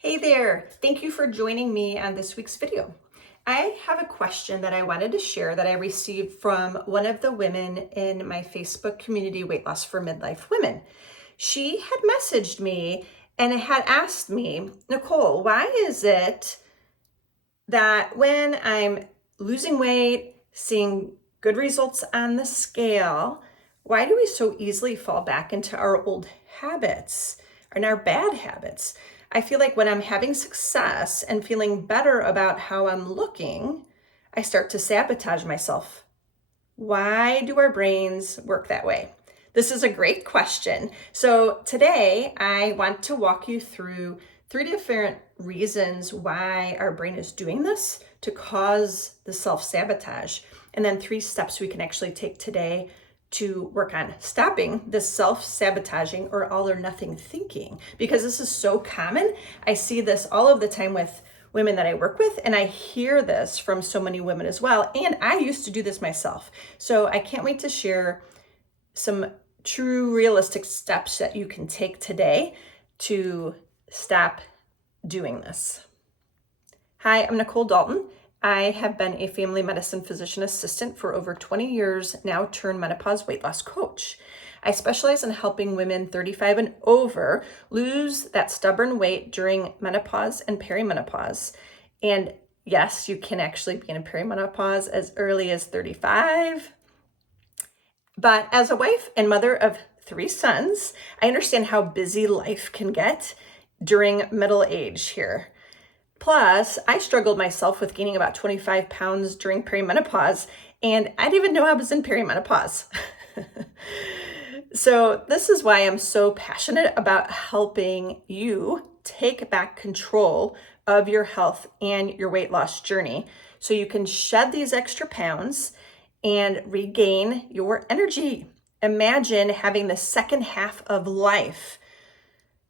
Hey there, thank you for joining me on this week's video. I have a question that I wanted to share that I received from one of the women in my Facebook community, Weight Loss for Midlife Women. She had messaged me and had asked me, Nicole, why is it that when I'm losing weight, seeing good results on the scale, why do we so easily fall back into our old habits and our bad habits? I feel like when I'm having success and feeling better about how I'm looking, I start to sabotage myself. Why do our brains work that way? This is a great question. So today I want to walk you through 3 different reasons why our brain is doing this to cause the self-sabotage, and then 3 steps we can actually take today to work on stopping this self-sabotaging or all or nothing thinking, because this is so common. I see this all of the time with women that I work with, and I hear this from so many women as well. And I used to do this myself. So I can't wait to share some true realistic steps that you can take today to stop doing this. Hi, I'm Nicole Dalton. I have been a family medicine physician assistant for over 20 years now, turned menopause weight loss coach. I specialize in helping women 35 and over lose that stubborn weight during menopause and perimenopause. And yes, you can actually be in perimenopause as early as 35. But as a wife and mother of 3 sons, I understand how busy life can get during middle age here. Plus, I struggled myself with gaining about 25 pounds during perimenopause, and I didn't even know I was in perimenopause. So this is why I'm so passionate about helping you take back control of your health and your weight loss journey so you can shed these extra pounds and regain your energy. Imagine having the second half of life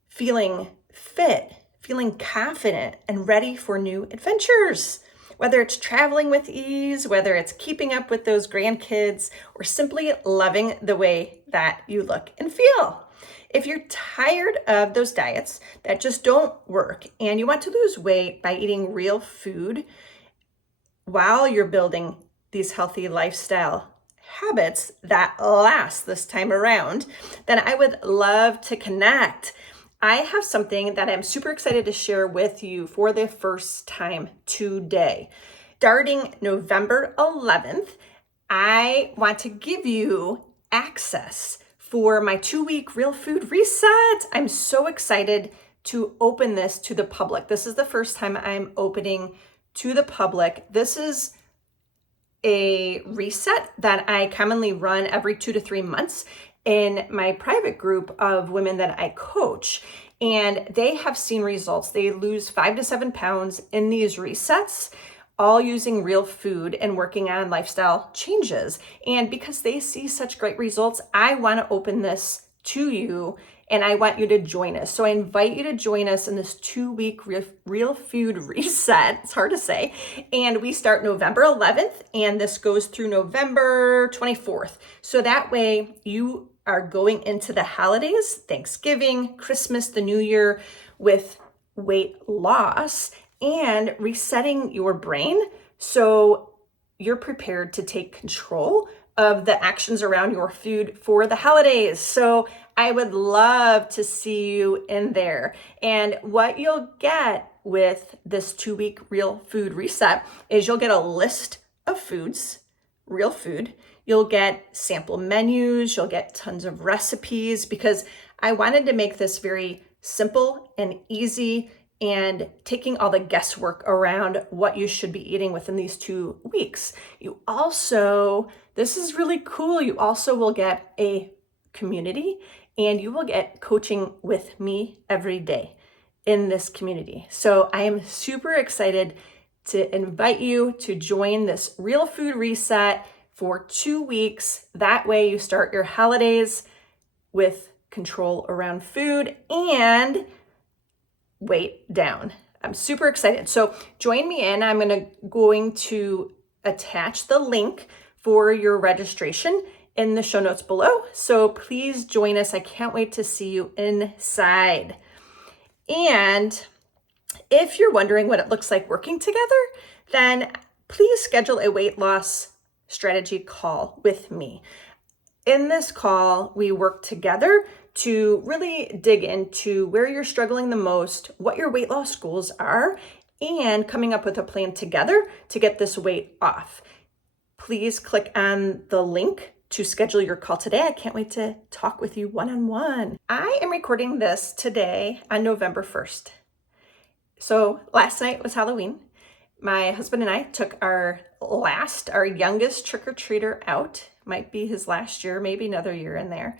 feeling fit, feeling confident, and ready for new adventures. Whether it's traveling with ease, whether it's keeping up with those grandkids, or simply loving the way that you look and feel. If you're tired of those diets that just don't work and you want to lose weight by eating real food while you're building these healthy lifestyle habits that last this time around, then I would love to connect. I have something that I'm super excited to share with you for the first time today. Starting November 11th, I want to give you access for my 2-week real food reset. I'm so excited to open this to the public. This is the first time I'm opening to the public. This is a reset that I commonly run every 2 to 3 months in my private group of women that I coach, and they have seen results. They lose 5 to 7 pounds in these resets, all using real food and working on lifestyle changes. And because they see such great results, I want to open this to you, and I want you to join us. So I invite you to join us in this 2-week real food reset. It's hard to say. And we start November 11th, and this goes through November 24th. So that way you are going into the holidays, Thanksgiving, Christmas, the New Year, with weight loss and resetting your brain so you're prepared to take control of the actions around your food for the holidays. So I would love to see you in there. And what you'll get with this 2-week real food reset is you'll get a list of foods, real food. You'll get sample menus, you'll get tons of recipes, because I wanted to make this very simple and easy and taking all the guesswork around what you should be eating within these 2 weeks. You also, this is really cool, you also will get a community, and you will get coaching with me every day in this community. So I am super excited to invite you to join this real food reset for 2 weeks. That way you start your holidays with control around food and weight down. I'm super excited. So join me in. I'm going to attach the link for your registration in the show notes below. So please join us. I can't wait to see you inside. And If you're wondering what it looks like working together, then please schedule a weight loss strategy call with me. In this call, we work together to really dig into where you're struggling the most, what your weight loss goals are, and coming up with a plan together to get this weight off. Please click on the link to schedule your call today. I can't wait to talk with you one-on-one. I am recording this today on November 1st. So last night was Halloween. My husband and I took our youngest trick-or-treater out. Might be his last year, maybe another year in there.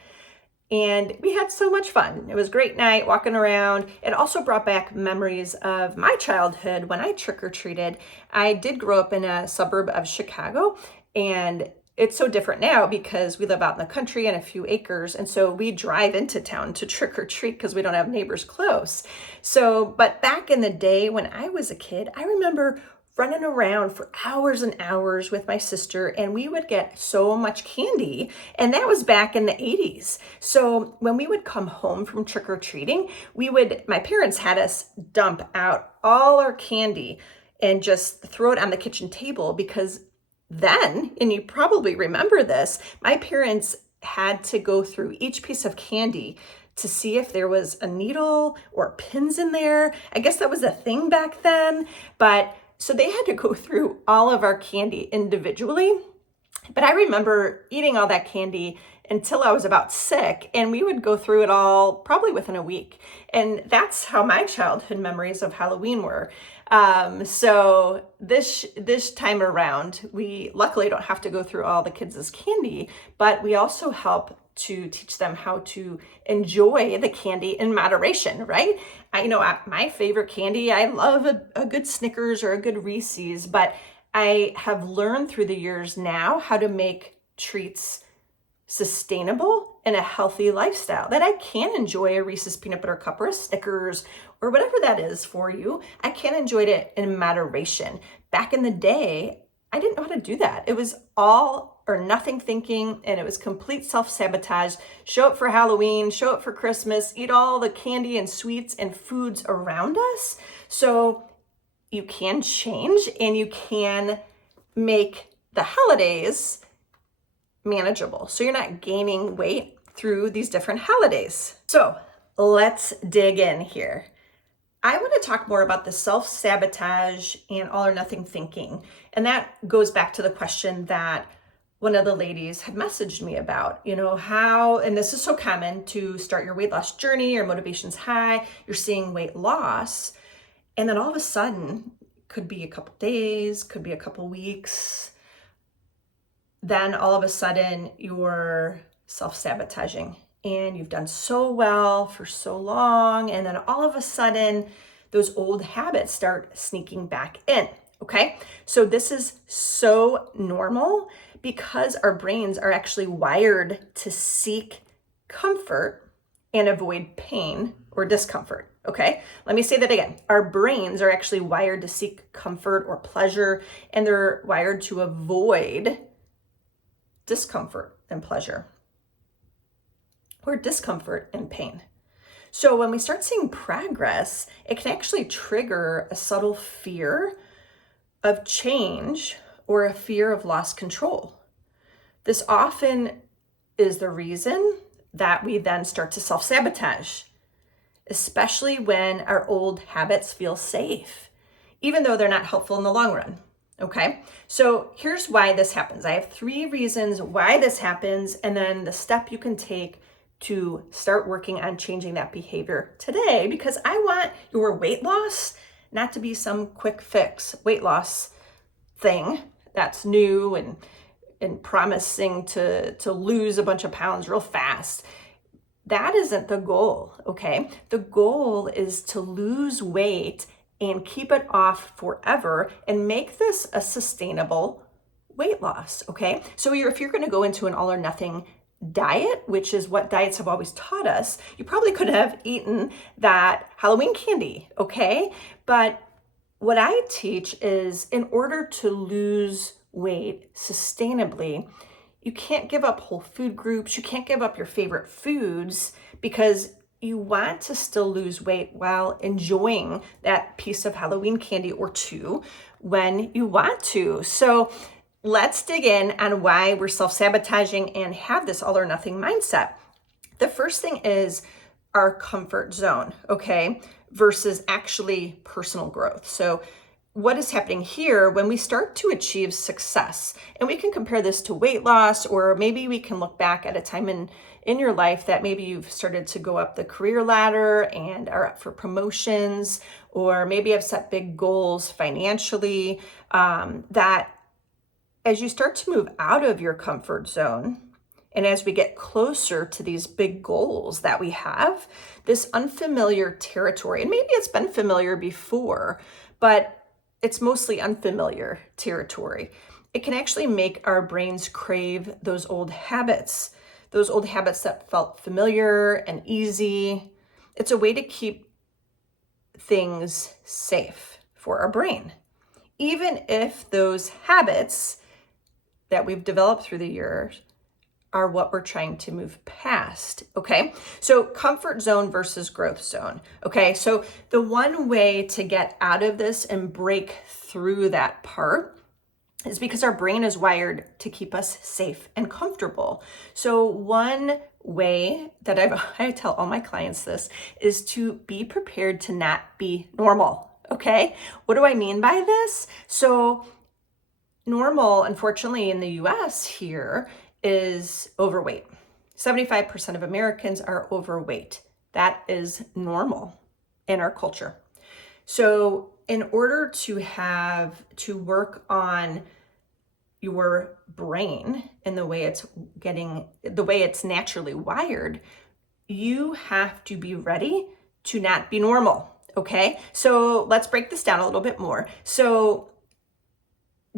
And we had so much fun. It was a great night walking around. It also brought back memories of my childhood when I trick-or-treated. I did grow up in a suburb of Chicago, and it's so different now because we live out in the country and a few acres. And so we drive into town to trick or treat because we don't have neighbors close. But back in the day when I was a kid, I remember running around for hours and hours with my sister, and we would get so much candy. And that was back in the 80s. So when we would come home from trick-or-treating, my parents had us dump out all our candy and just throw it on the kitchen table, because then, and you probably remember this, my parents had to go through each piece of candy to see if there was a needle or pins in there. I guess that was a thing back then. But so they had to go through all of our candy individually. But I remember eating all that candy until I was about sick, and we would go through it all probably within a week. And that's how my childhood memories of Halloween were. So this time around, we luckily don't have to go through all the kids' candy, but we also help to teach them how to enjoy the candy in moderation, right? My favorite candy, I love a good Snickers or a good Reese's, but I have learned through the years now how to make treats sustainable and a healthy lifestyle, that I can enjoy a Reese's peanut butter cup or a Snickers or whatever that is for you. I can enjoy it in moderation. Back in the day, I didn't know how to do that. It was all or nothing thinking, and it was complete self-sabotage. Show up for Halloween, show up for Christmas, eat all the candy and sweets and foods around us. So you can change, and you can make the holidays manageable, so you're not gaining weight through these different holidays. So let's dig in here. I want to talk more about the self-sabotage and all or nothing thinking. And that goes back to the question that one of the ladies had messaged me about, how, and this is so common, to start your weight loss journey, your motivation's high, you're seeing weight loss, and then all of a sudden, could be a couple days, could be a couple weeks, then all of a sudden you're self-sabotaging, and you've done so well for so long, and then all of a sudden those old habits start sneaking back in. Okay, so this is so normal because our brains are actually wired to seek comfort and avoid pain or discomfort. Okay, let me say that again. Our brains are actually wired to seek comfort or pleasure, and they're wired to avoid discomfort and pleasure, or discomfort and pain. So when we start seeing progress, it can actually trigger a subtle fear of change or a fear of lost control. This often is the reason that we then start to self-sabotage, especially when our old habits feel safe, even though they're not helpful in the long run. Okay, so here's why this happens. I have 3 reasons why this happens, and then the step you can take to start working on changing that behavior today, because I want your weight loss not to be some quick fix weight loss thing that's new and promising to lose a bunch of pounds real fast. That isn't the goal, okay? The goal is to lose weight and keep it off forever and make this a sustainable weight loss, okay? So if you're gonna go into an all or nothing diet, which is what diets have always taught us, you probably could have eaten that Halloween candy, okay? But what I teach is, in order to lose weight sustainably, you can't give up whole food groups, you can't give up your favorite foods, because you want to still lose weight while enjoying that piece of Halloween candy or two when you want to. So let's dig in on why we're self-sabotaging and have this all or nothing mindset. The first thing is our comfort zone, okay, versus actually personal growth. So what is happening here when we start to achieve success? And we can compare this to weight loss, or maybe we can look back at a time in your life that maybe you've started to go up the career ladder and are up for promotions, or maybe have set big goals financially, that as you start to move out of your comfort zone, and as we get closer to these big goals that we have, this unfamiliar territory, and maybe it's been familiar before, but it's mostly unfamiliar territory. It can actually make our brains crave those old habits that felt familiar and easy. It's a way to keep things safe for our brain, even if those habits that we've developed through the years are what we're trying to move past, okay? So comfort zone versus growth zone, okay? So the one way to get out of this and break through that part is because our brain is wired to keep us safe and comfortable. So one way that I tell all my clients this is to be prepared to not be normal, okay? What do I mean by this? So normal, unfortunately, in the US here is overweight. 75% of Americans are overweight. That is normal in our culture. So in order to work on your brain and the way it's naturally wired, you have to be ready to not be normal, okay? So let's break this down a little bit more. So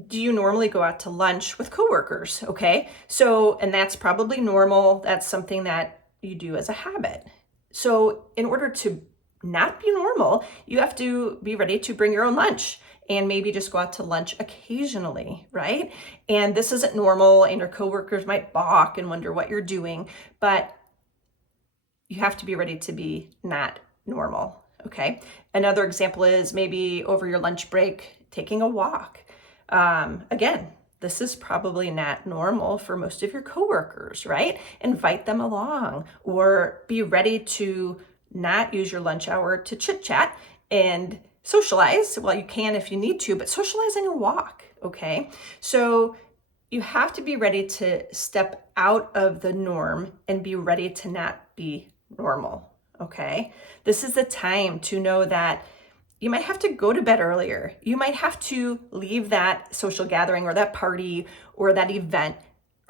do you normally go out to lunch with coworkers? Okay. So, and that's probably normal. That's something that you do as a habit. So in order to not be normal, you have to be ready to bring your own lunch and maybe just go out to lunch occasionally, right? And this isn't normal, and your coworkers might balk and wonder what you're doing, but you have to be ready to be not normal, okay? Another example is maybe over your lunch break, taking a walk. Again, this is probably not normal for most of your coworkers, right? Invite them along, or be ready to not use your lunch hour to chit chat and socialize. Well, you can if you need to, but socializing a walk, okay? So you have to be ready to step out of the norm and be ready to not be normal, okay? This is the time to know that you might have to go to bed earlier. You might have to leave that social gathering or that party or that event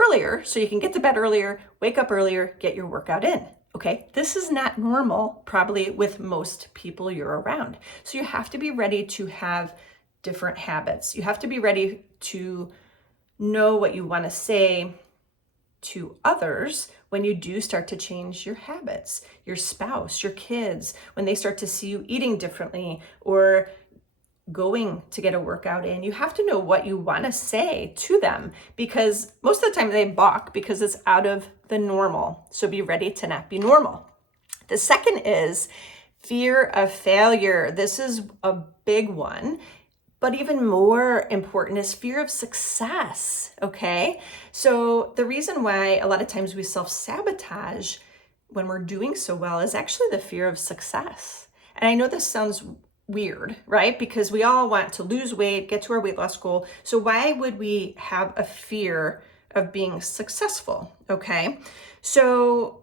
earlier so you can get to bed earlier, wake up earlier, get your workout in. Okay, this is not normal probably with most people you're around. So you have to be ready to have different habits. You have to be ready to know what you want to say to others when you do start to change your habits, your spouse, your kids, when they start to see you eating differently or going to get a workout in. You have to know what you want to say to them, because most of the time they balk because it's out of the normal. So be ready to not be normal. The second is fear of failure. This is a big one. But even more important is fear of success, okay? So the reason why a lot of times we self-sabotage when we're doing so well is actually the fear of success. And I know this sounds weird, right? Because we all want to lose weight, get to our weight loss goal. So why would we have a fear of being successful, okay? So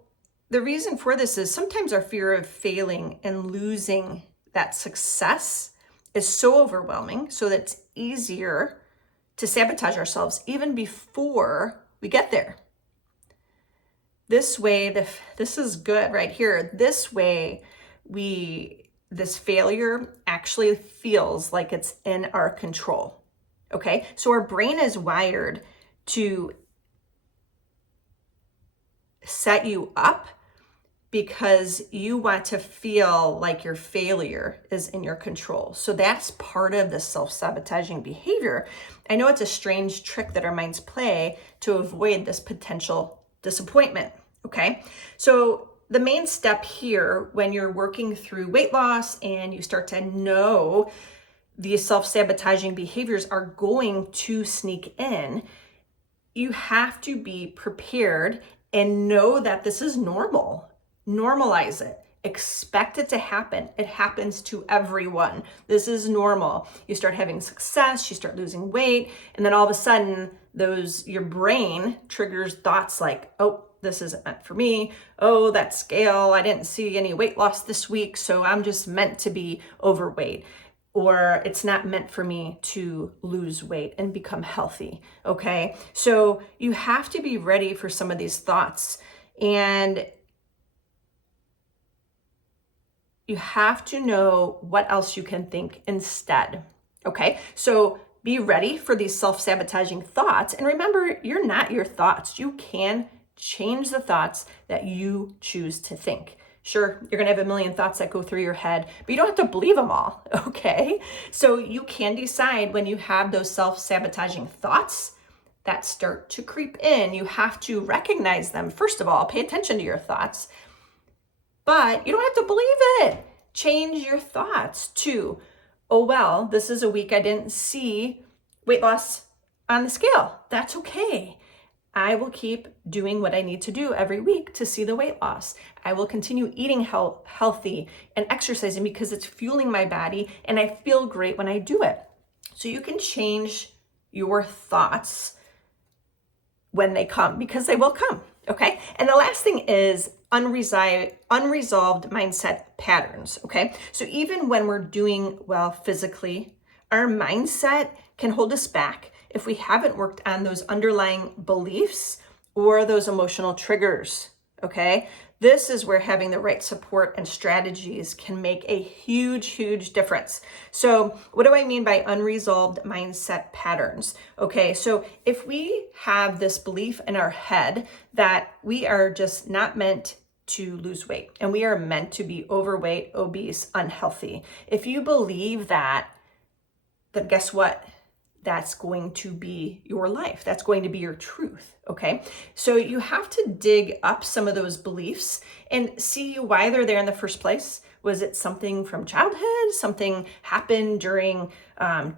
the reason for this is sometimes our fear of failing and losing that success is so overwhelming, so that it's easier to sabotage ourselves even before we get there. This way, this is good right here. This way, this failure actually feels like it's in our control, okay? So our brain is wired to set you up because you want to feel like your failure is in your control. So that's part of the self-sabotaging behavior. I know it's a strange trick that our minds play to avoid this potential disappointment, okay? So the main step here when you're working through weight loss and you start to know these self-sabotaging behaviors are going to sneak in, you have to be prepared and know that this is normal. Normalize it. Expect it to happen. It happens to everyone. This is normal. You start having success, you start losing weight, and then all of a sudden, your brain triggers thoughts like, oh, this isn't meant for me. Oh, that scale, I didn't see any weight loss this week, so I'm just meant to be overweight. Or it's not meant for me to lose weight and become healthy, okay? So you have to be ready for some of these thoughts, and you have to know what else you can think instead, okay? So be ready for these self-sabotaging thoughts, and remember, you're not your thoughts. You can change the thoughts that you choose to think. Sure, you're gonna have a million thoughts that go through your head, but you don't have to believe them all, okay? So you can decide when you have those self-sabotaging thoughts that start to creep in. You have to recognize them. First of all, pay attention to your thoughts, but you don't have to believe it. Change your thoughts to, oh, well, this is a week I didn't see weight loss on the scale. That's okay. I will keep doing what I need to do every week to see the weight loss. I will continue eating healthy and exercising because it's fueling my body and I feel great when I do it. So you can change your thoughts when they come, because they will come, okay? And the last thing is unresolved mindset patterns, okay? So even when we're doing well physically, our mindset can hold us back if we haven't worked on those underlying beliefs or those emotional triggers, okay? This is where having the right support and strategies can make a huge, huge difference. So what do I mean by unresolved mindset patterns? Okay, so if we have this belief in our head that we are just not meant to lose weight and we are meant to be overweight, obese, unhealthy, if you believe that, then guess what? That's going to be your life. That's going to be your truth, okay? So you have to dig up some of those beliefs and see why they're there in the first place. Was it something from childhood? Something happened during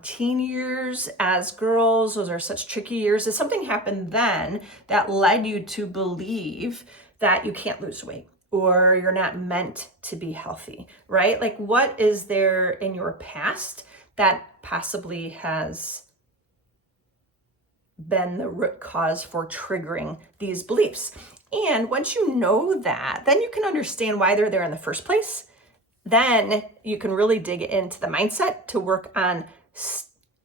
teen years as girls? Those are such tricky years. Did something happen then that led you to believe that you can't lose weight or you're not meant to be healthy, right? Like, what is there in your past that possibly has been the root cause for triggering these beliefs? And once you know that, then you can understand why they're there in the first place. Then you can really dig into the mindset to work on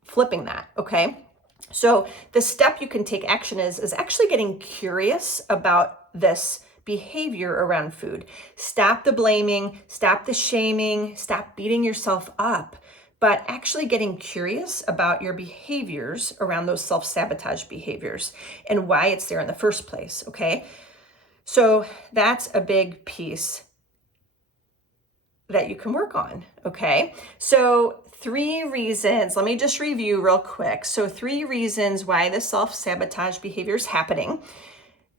flipping that, okay? So the step you can take action is actually getting curious about this behavior around food. Stop the blaming, stop the shaming, stop beating yourself up, but actually getting curious about your behaviors around those self-sabotage behaviors and why it's there in the first place, okay? So that's a big piece that you can work on, okay? So 3 reasons, let me just review real quick. So 3 reasons why the self-sabotage behavior is happening: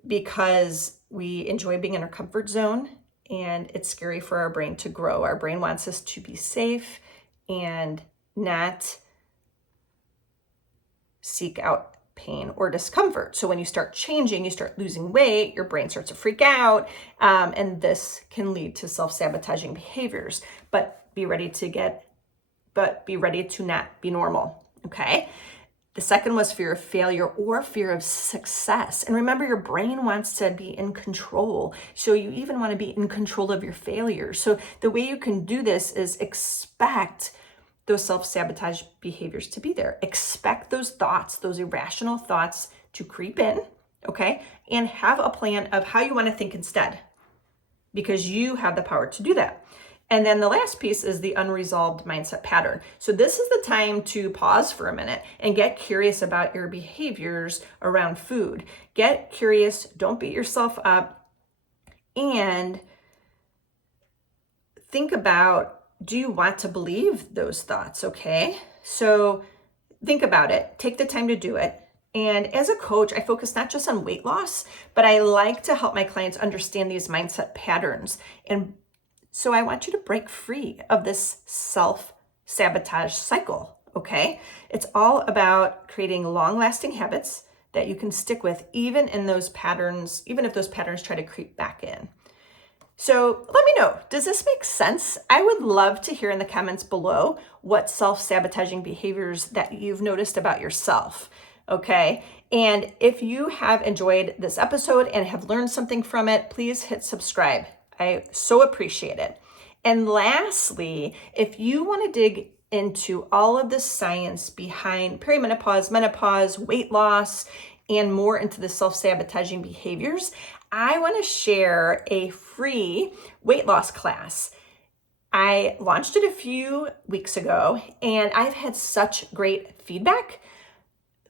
because we enjoy being in our comfort zone and it's scary for our brain to grow. Our brain wants us to be safe and not seek out pain or discomfort. So when you start changing, you start losing weight, your brain starts to freak out, and this can lead to self-sabotaging behaviors. But be ready to not be normal, okay? The second was fear of failure or fear of success. And remember, your brain wants to be in control. So you even want to be in control of your failures. So the way you can do this is expect those self-sabotage behaviors to be there. Expect those thoughts, those irrational thoughts to creep in, okay? And have a plan of how you want to think instead, because you have the power to do that. And then the last piece is the unresolved mindset pattern. So this is the time to pause for a minute and get curious about your behaviors around food. Get curious, don't beat yourself up, and think about, do you want to believe those thoughts, okay? So think about it, take the time to do it, And as a coach, I focus not just on weight loss, but I like to help my clients understand these mindset patterns. And so I want you to break free of this self-sabotage cycle, okay? It's all about creating long-lasting habits that you can stick with even in those patterns, even if those patterns try to creep back in. So let me know, does this make sense? I would love to hear in the comments below what self-sabotaging behaviors that you've noticed about yourself, okay? And if you have enjoyed this episode and have learned something from it, please hit subscribe. I so appreciate it. And lastly, if you want to dig into all of the science behind perimenopause, menopause, weight loss, and more into the self-sabotaging behaviors, I want to share a free weight loss class. I launched it a few weeks ago, and I've had such great feedback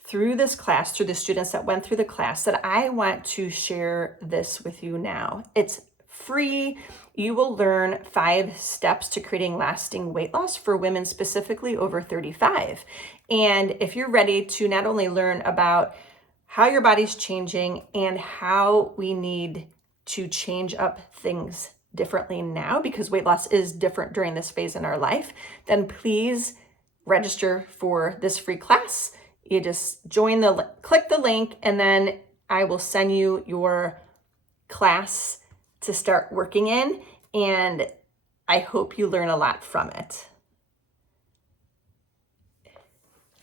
through this class, through the students that went through the class, that I want to share this with you now. It's free. You will learn 5 steps to creating lasting weight loss for women specifically over 35. And if you're ready to not only learn about how your body's changing and how we need to change up things differently now, because weight loss is different during this phase in our life, then please register for this free class. You just click the link, and then I will send you your class to start working in, and I hope you learn a lot from it.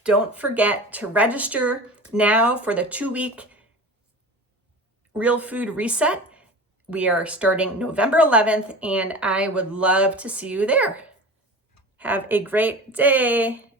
Don't forget to register now for the 2-week Real Food Reset. We are starting November 11th, and I would love to see you there. Have a great day.